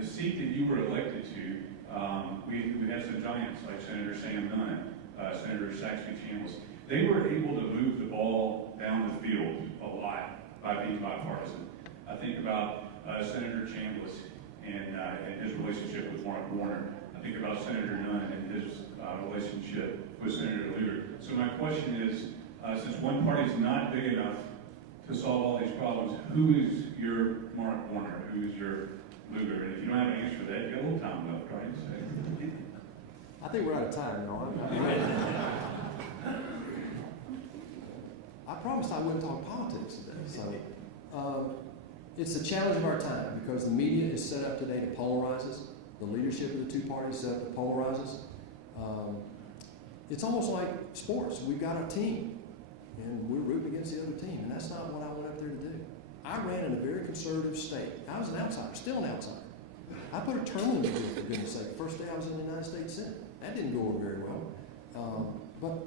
And the seat that you were elected to, we had some giants like Senator Sam Nunn, Senator Saxby Chambliss. They were able to move the ball down the field a lot by being bipartisan. I think about Senator Chambliss and his relationship with Mark Warner. I think about Senator Nunn and his relationship with Senator Lugar. So my question is, since one party is not big enough to solve all these problems, who is your Mark Warner? Who is your Lugar? And if you don't have an answer for that, you got a little time left, right? So. I think we're out of time, no? I promised I wouldn't talk politics today, so it's a challenge of our time because the media is set up today to polarize us. The leadership of the two parties set up to polarize us. It's almost like sports. We've got our team, and we're rooting against the other team, and that's not what I went up there to do. I ran in a very conservative state. I was an outsider, still an outsider. I put a term in the deal, for goodness sake. First day I was in the United States Sen. That didn't go over very well. But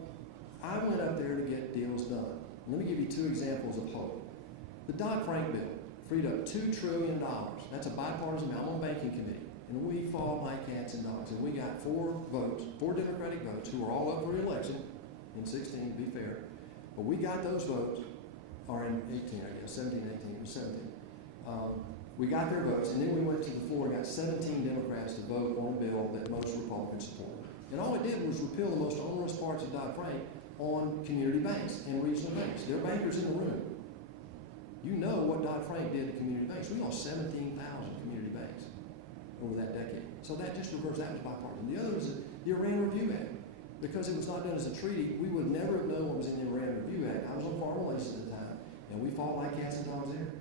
I went up there to get deals done. Let me give you two examples of hope. The Dodd-Frank bill freed up $2 trillion. That's a bipartisan bill. I'm on banking committee. And we fought like cats and dogs. And we got 4 votes, 4 Democratic votes, who were all up for re-election in 16, to be fair. But we got those votes, or in 18, I guess, 17, 18, it was 17. We got their votes, and then we went to the floor and got 17 Democrats to vote on a bill that most Republicans supported. And all it did was repeal the most onerous parts of Dodd-Frank on community banks and regional banks. There are bankers in the room. You know what Dodd-Frank did to community banks. We lost 17,000 community banks over that decade. So that just reversed, that was bipartisan. The other was the Iran Review Act. Because it was not done as a treaty, we would never have known what was in the Iran Review Act. I was on foreign relations at the time, and we fought like cats and dogs there.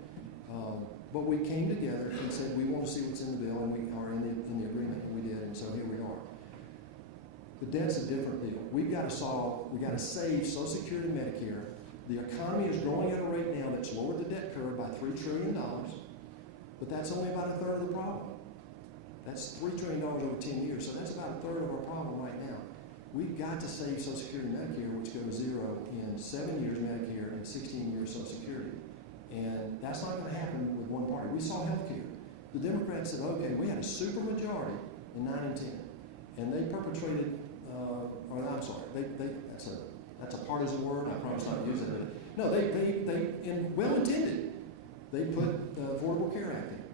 But we came together and said, we want to see what's in the bill, and we are in the agreement, and we did, and so here we are. The debt's a different deal. We've got to save Social Security and Medicare. The economy is growing at a rate now that's lowered the debt curve by $3 trillion, but that's only about a third of the problem. That's $3 trillion over 10 years, so that's about a third of our problem right now. We've got to save Social Security and Medicare, which go to zero in 7 years Medicare and 16 years Social Security. And that's not going to happen with one party. We saw health care. The Democrats said, okay, we had a super majority in 9 and 10. And they perpetrated, that's a partisan word, I promise not to use it. No, well-intended, they put the Affordable Care Act in.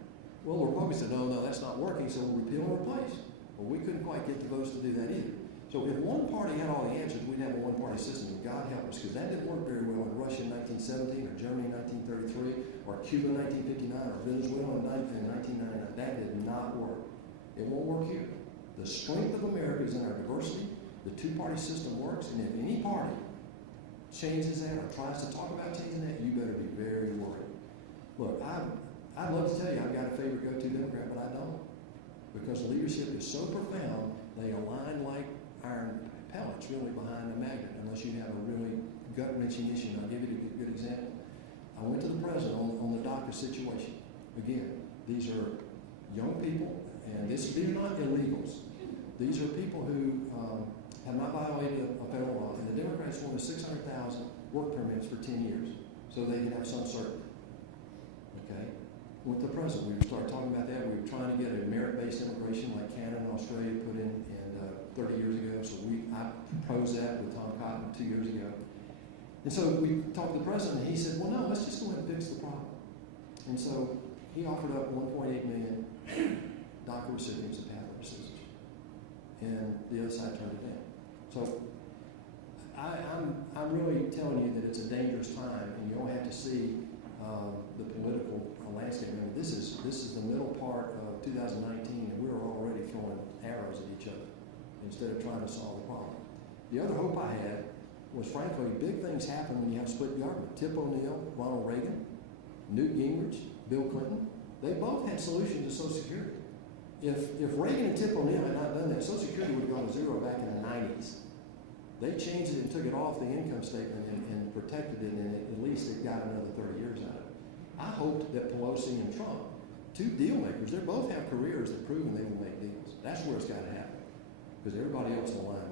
Well, the Republicans said, no, that's not working, so we'll repeal and replace. Well, we couldn't quite get the votes to do that either. So if one party had all the answers, we'd have a one-party system, and God help us, because that didn't work very well in Russia in 1917, or Germany in 1933, or Cuba in 1959, or Venezuela in 1999. That did not work. It won't work here. The strength of America is in our diversity. The two-party system works, and if any party changes that or tries to talk about changing that, you better be very worried. Look, I'd love to tell you I've got a favorite go-to Democrat, but I don't. Because leadership is so profound, they align like iron pellets really behind a magnet, unless you have a really gut-wrenching issue. And I'll give you a good example. I went to the president on the DACA situation. Again, these are young people, and these are not illegals. These are people who have not violated a federal law, and the Democrats wanted 600,000 work permits for 10 years so they could have some certainty. Okay? With the president, we started talking about that. We were trying to get a merit-based immigration like Canada and Australia put in 30 years ago. So I proposed that with Tom Cotton 2 years ago. And so we talked to the president, and he said, well, no, let's just go ahead and fix the problem. And so he offered up 1.8 million DACA recipients a pathway to citizenship. And the other side turned it down. So I'm really telling you that it's a dangerous time, and you don't have to see the political landscape. I mean, this is the middle part of 2019, and we're already throwing arrows at each other instead of trying to solve the problem. The other hope I had was, frankly, big things happen when you have split government. Tip O'Neill, Ronald Reagan, Newt Gingrich, Bill Clinton, they both had solutions to Social Security. If Reagan and Tip O'Neill had not done that, Social Security would have gone to zero back in the 90s. They changed it and took it off the income statement and protected it, and at least it got another 30 years out of it. I hoped that Pelosi and Trump, two deal makers, they both have careers that prove they will make deals. That's where it's got to happen, because everybody else in the line